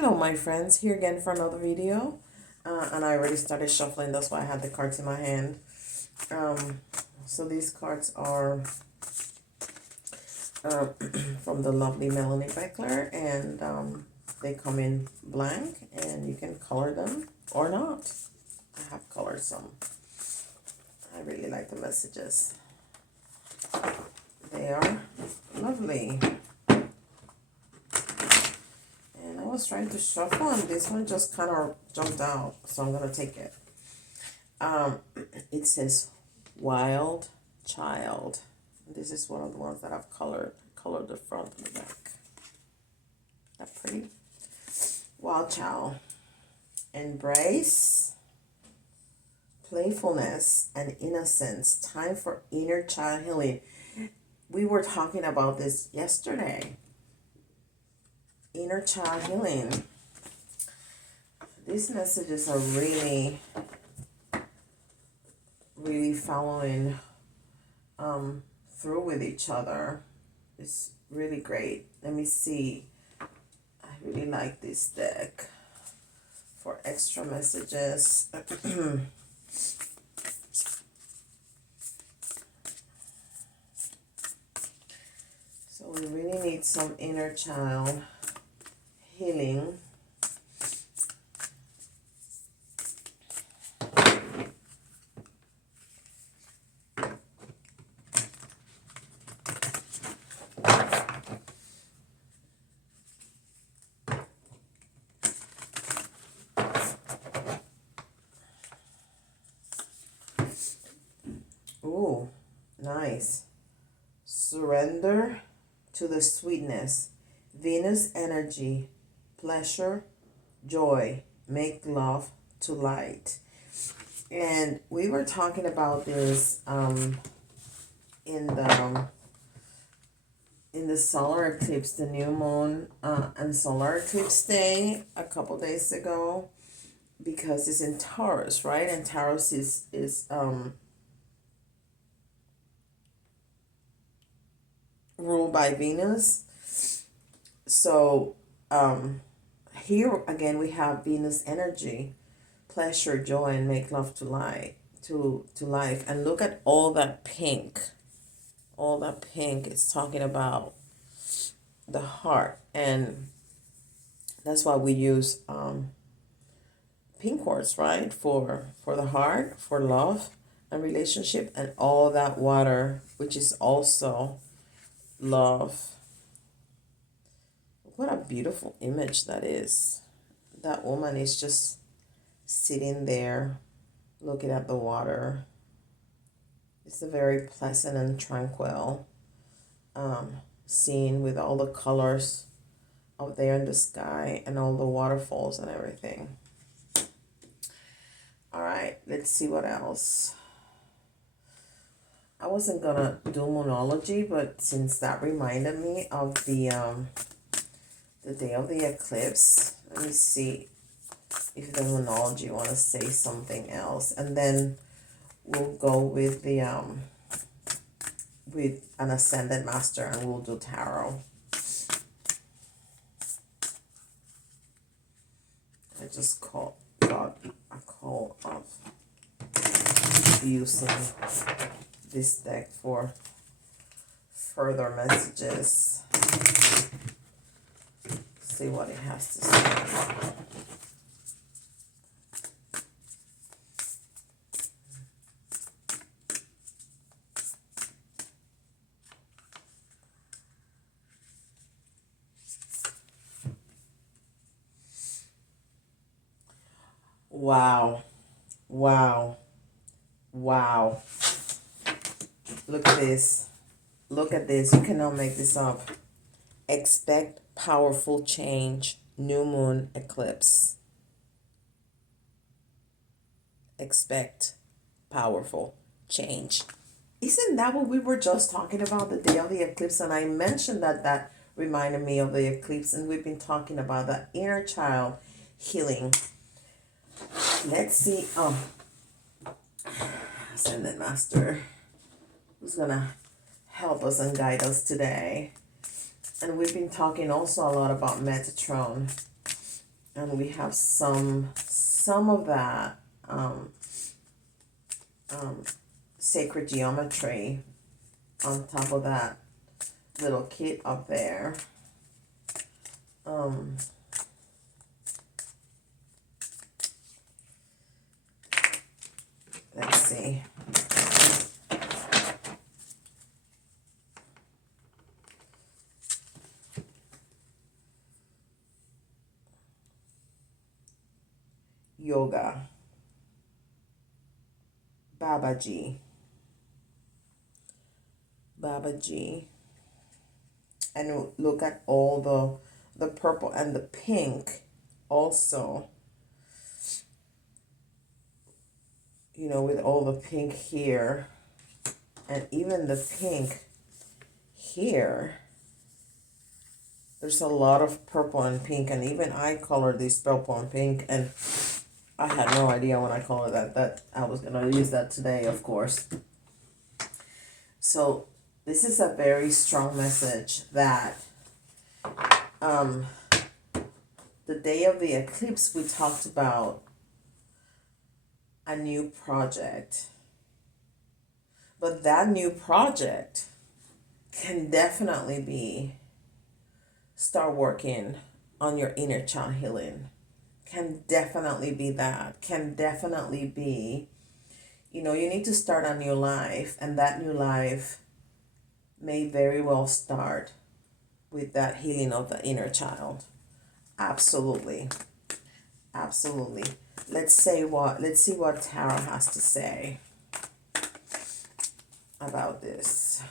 Hello my friends, here again for another video. And I already started shuffling, that's why I had the cards in my hand. So these cards are from the lovely Melanie Beckler, and they come in blank and you can color them or not. I have colored some. I really like the messages. They are lovely. I was trying to shuffle and this one just kind of jumped out, so I'm gonna take it. It says Wild Child. This is one of the ones that I've colored the front and the back. That pretty. Wild Child. Embrace playfulness and innocence. Time for inner child healing. We were talking about this yesterday. Inner child healing. These messages are really following through with each other. It's really great. Let me see. I really like this deck for extra messages. So we really need some inner child healing. Ooh, nice. Surrender to the sweetness. Venus energy. Pleasure, joy, make love to light. And we were talking about this in the solar eclipse, the new moon and solar eclipse day a couple days ago, because it's in Taurus, right? And Taurus is ruled by Venus. So here again we have Venus energy, pleasure, joy, and make love to light, to life. And look at all that pink. All that pink is talking about the heart, and that's why we use pink quartz, right? For the heart, for love and relationship, and all that water, which is also love. What a beautiful image that is. That woman is just sitting there looking at the water. It's a very pleasant and tranquil scene with all the colors out there in the sky and all the waterfalls and everything. All right, let's see what else. I wasn't gonna do Moonology, but since that reminded me of the day of the eclipse, let me see if the Moonology want to say something else, and then we'll go with the with an Ascended Master, and we'll do Tarot. I just got a call of using this deck for further messages. See what it has to say. Wow. Wow. Wow. Look at this. Look at this. You cannot make this up. Expect powerful change. New moon eclipse. Expect powerful change. Isn't that what we were just talking about the day of the eclipse? And I mentioned that reminded me of the eclipse, and we've been talking about the inner child healing. Let's see. Ascended Master, who's gonna help us and guide us today. And we've been talking also a lot about Metatron And we have some of that um, sacred geometry on top of that little kit up there. Um, let's see. Yoga, Babaji, Babaji, and look at all the purple and the pink also, you know, with all the pink here and even the pink here. There's a lot of purple and pink, and even I colored these purple and pink, and I had no idea when I colored that I was gonna use that today, of course. So this is a very strong message that um, the day of the eclipse we talked about a new project, but that new project can definitely be start working on your inner child healing. Can definitely be that. Can definitely be, you know, you need to start a new life, and that new life may very well start with that healing of the inner child. Absolutely. Absolutely. Let's see what Tara has to say about this.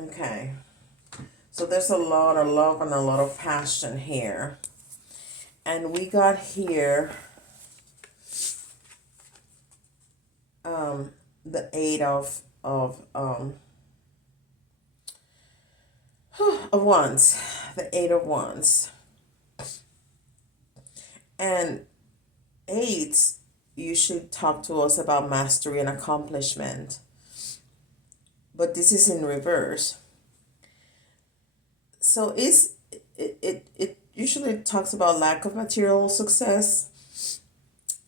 Okay. So there's a lot of love and a lot of passion here. And we got here the eight of wands, the eight of wands, and eights usually talk to us about mastery and accomplishment, but this is in reverse. So it usually talks about lack of material success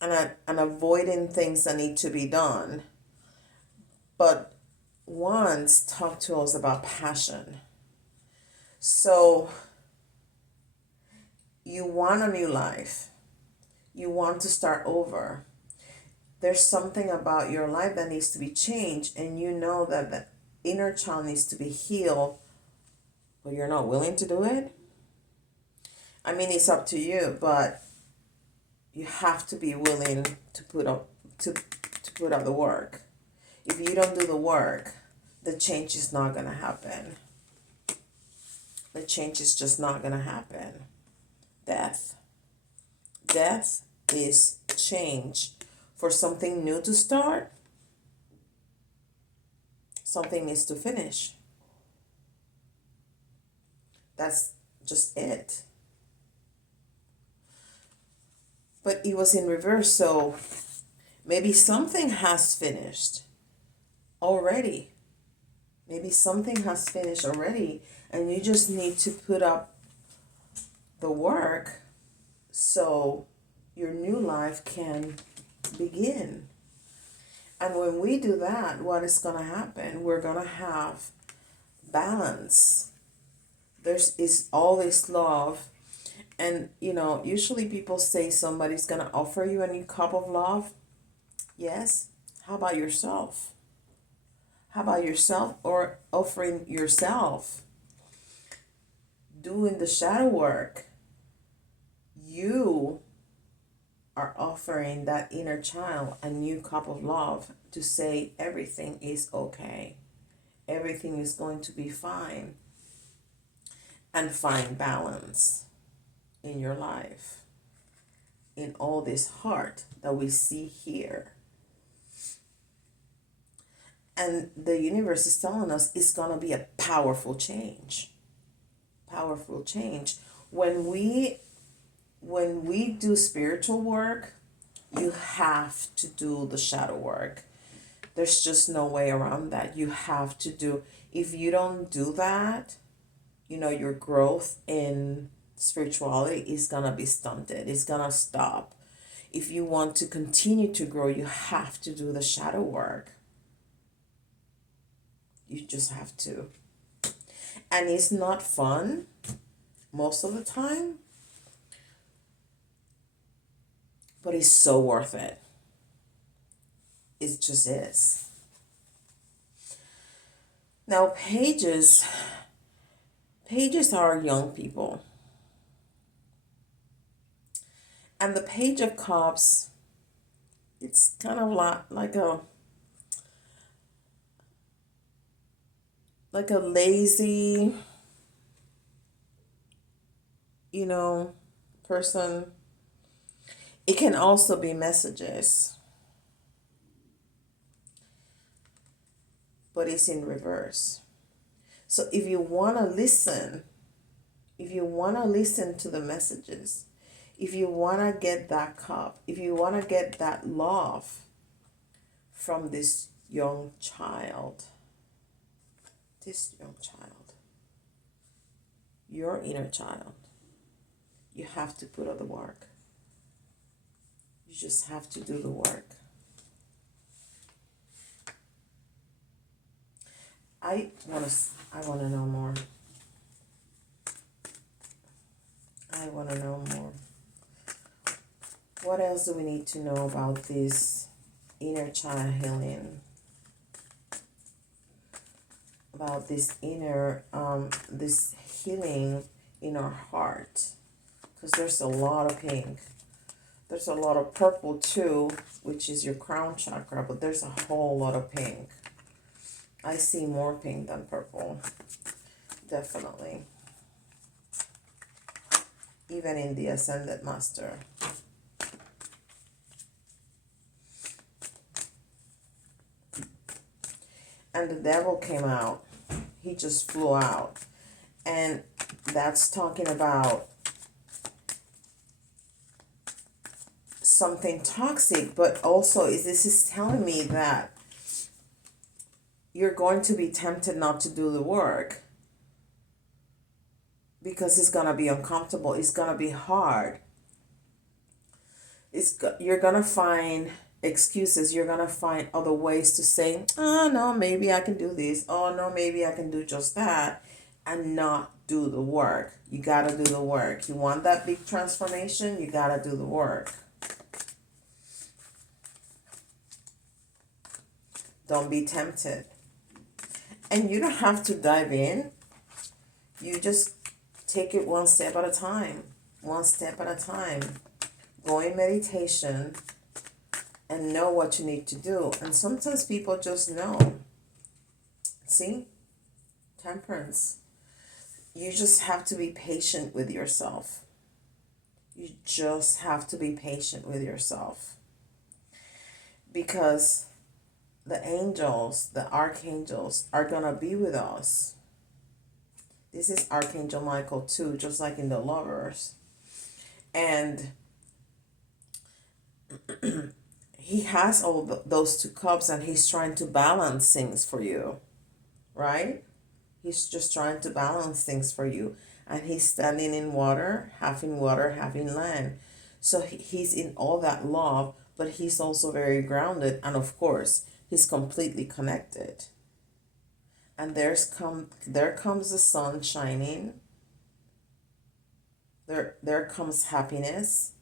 and avoiding things that need to be done, but wands talk to us about passion. So you want a new life. You want to start over. There's something about your life that needs to be changed, and you know that the inner child needs to be healed, but you're not willing to do it. I mean, it's up to you, but you have to be willing to put up to put out the work. If you don't do the work, the change is not gonna happen. The change is just not gonna happen. Death. Death is change. For something new to start, something needs to finish. That's just it. But it was in reverse, so maybe something has finished already. Maybe something has finished already, and you just need to put up the work so your new life can begin. And when we do that, what is going to happen? We're going to have balance. There's is always love. And, you know, usually people say somebody's going to offer you a new cup of love. Yes. How about yourself? How about yourself, or offering yourself? Doing the shadow work. You are offering that inner child a new cup of love to say everything is okay. Everything is going to be fine. And find balance in your life. in all this heart that we see here. And the universe is telling us it's going to be a powerful change. Powerful change. When we do spiritual work, you have to do the shadow work. There's just no way around that. You have to do. If you don't do that, your growth in spirituality is going to be stunted. It's going to stop. If you want to continue to grow, you have to do the shadow work. You just have to. And it's not fun most of the time, but it's so worth it. It just is. Now, pages are young people. And the Page of Cups, it's kind of like a lazy, person. It can also be messages, but it's in reverse. So if you want to listen to the messages, if you want to get that cup, if you want to get that love from this young child, your inner child, you have to put out the work. You just have to do the work. I want to know more. I want to know more. What else do we need to know about this inner child healing? About this inner, this healing in our heart. Because there's a lot of pink. There's a lot of purple too, which is your crown chakra, but there's a whole lot of pink. I see more pink than purple. Definitely. Even in the Ascended Master. And the devil came out. He just flew out. And that's talking about something toxic, but also this is telling me that you're going to be tempted not to do the work because it's going to be uncomfortable. It's going to be hard. You're going to find excuses. You're going to find other ways to say, oh, no, maybe I can do this. Oh, no, maybe I can do just that, and not do the work. You got to do the work. You want that big transformation? You got to do the work. Don't be tempted. And you don't have to dive in. You just take it one step at a time. One step at a time. Go in meditation and know what you need to do. And sometimes people just know. See? Temperance. You just have to be patient with yourself. You just have to be patient with yourself. Because the angels, the archangels are going to be with us. This is Archangel Michael too, just like in the Lovers. And he has all those two cups and he's trying to balance things for you. Right? He's just trying to balance things for you. And he's standing in water, half in land. So he's in all that love, but he's also very grounded. And of course, he's completely connected. And there comes the sun shining. There comes happiness.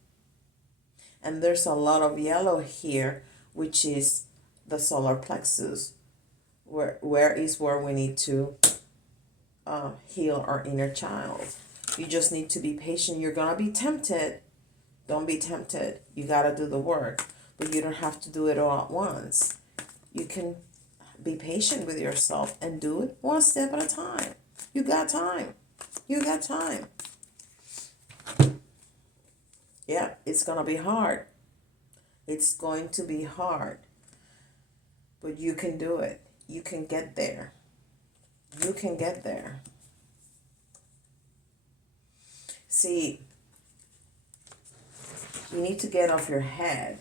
And there's a lot of yellow here, which is the solar plexus, where we need to heal our inner child. You just need to be patient. You're going to be tempted. Don't be tempted. You got to do the work. But you don't have to do it all at once. You can be patient with yourself and do it one step at a time. You got time. You got time. Yeah, it's going to be hard. It's going to be hard. But you can do it. You can get there. You can get there. See, you need to get off your head.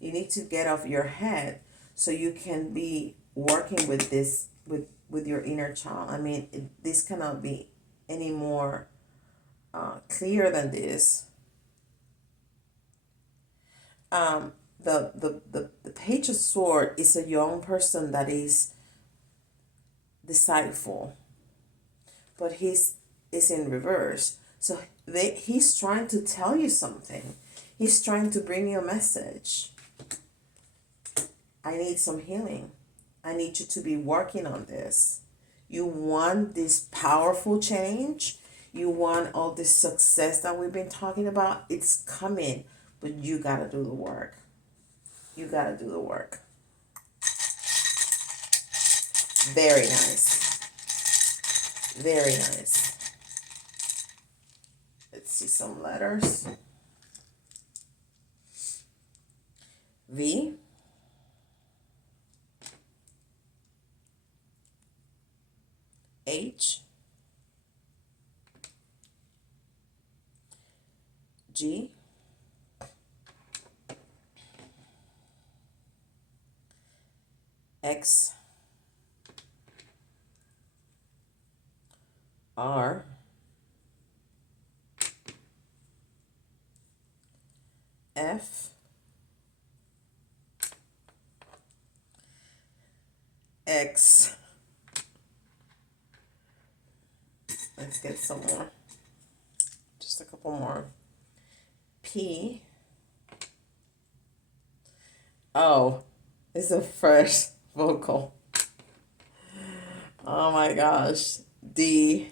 You need to get off your head so you can be working with this, with your inner child. I mean, this cannot be any more clear than this. The Page of Sword is a young person that is deceitful, but he's is in reverse. So he's trying to tell you something. He's trying to bring you a message. I need some healing. I need you to be working on this. You want this powerful change. You want all this success that we've been talking about. It's coming, but you got to do the work. You got to do the work. Very nice. Very nice. Let's see some letters. V. H. G. X. R. F. X. Let's get some more. Just a couple more. P. O is the first vocal. Oh my gosh. D.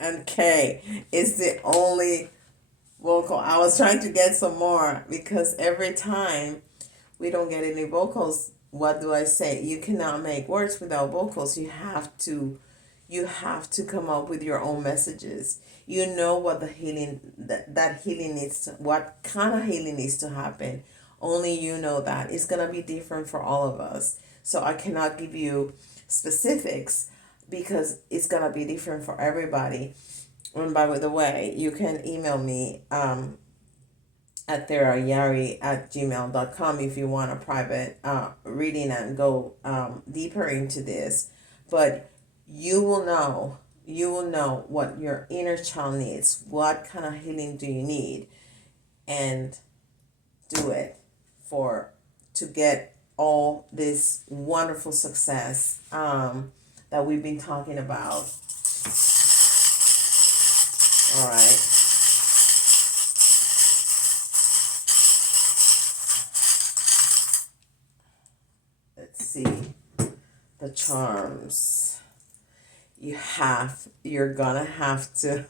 And K is the only vocal. I was trying to get some more because every time we don't get any vocals, what do I say? You cannot make words without vocals. You have to come up with your own messages. You know what the healing that healing needs to, what kind of healing needs to happen. Only you know that. It's gonna be different for all of us. So I cannot give you specifics because it's gonna be different for everybody. And by the way, you can email me at therayari@gmail.com if you want a private reading and go deeper into this. But you will know what your inner child needs, what kind of healing do you need, and do it to get all this wonderful success that we've been talking about. All right. Let's see the charms. You're gonna have to.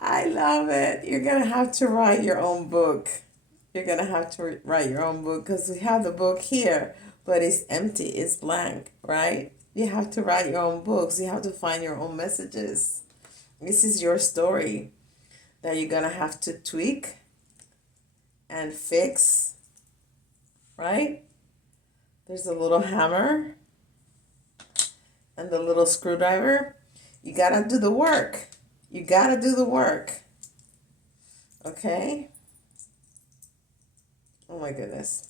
I love it. You're gonna have to write your own book. You're gonna have to write your own book because we have the book here, but it's empty, it's blank, right? You have to write your own books. You have to find your own messages. This is your story that you're gonna have to tweak and fix, right? There's a little hammer and the little screwdriver. You gotta do the work. You gotta do the work. Okay? Oh my goodness.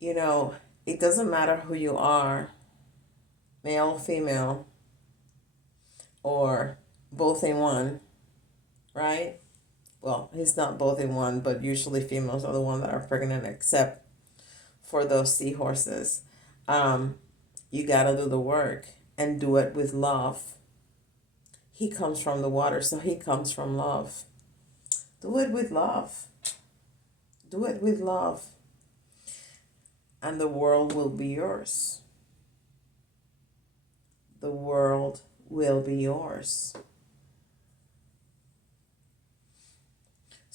You know, it doesn't matter who you are, male, female, or both in one, right? Well, he's not both in one, but usually females are the ones that are pregnant, except for those seahorses. Um, you gotta do the work and do it with love. He comes from the water, so he comes from love. Do it with love. Do it with love. And the world will be yours. The world will be yours.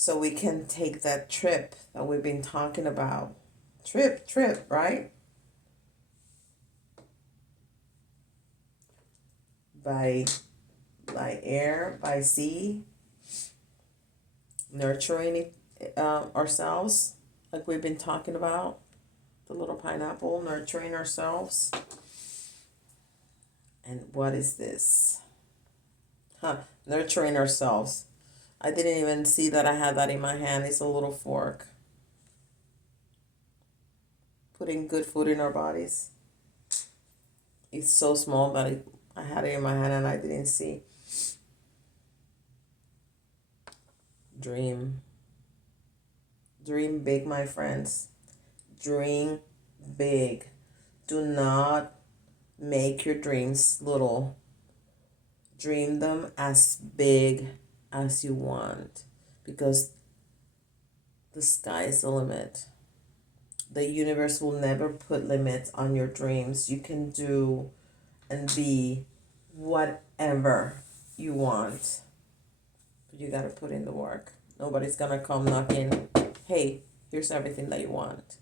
so we can take that trip that we've been talking about. Trip, right? By air, by sea, nurturing ourselves, like we've been talking about. The little pineapple, nurturing ourselves. And what is this? Nurturing ourselves. I didn't even see that I had that in my hand. It's a little fork. Putting good food in our bodies. It's so small that I had it in my hand and I didn't see. Dream. Dream big, my friends. Dream big. Do not make your dreams little. Dream them as big as you want, because the sky is the limit. The universe will never put limits on your dreams. You can do and be whatever you want. But you gotta put in the work. Nobody's gonna come knocking, hey, here's everything that you want.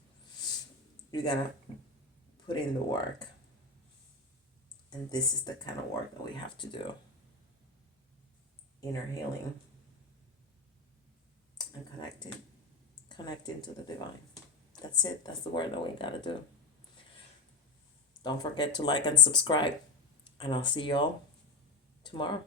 You gotta put in the work. And this is the kind of work that we have to do. Inner healing and connecting to the divine. That's it. That's the work that we gotta do. Don't forget to like and subscribe, and I'll see y'all tomorrow.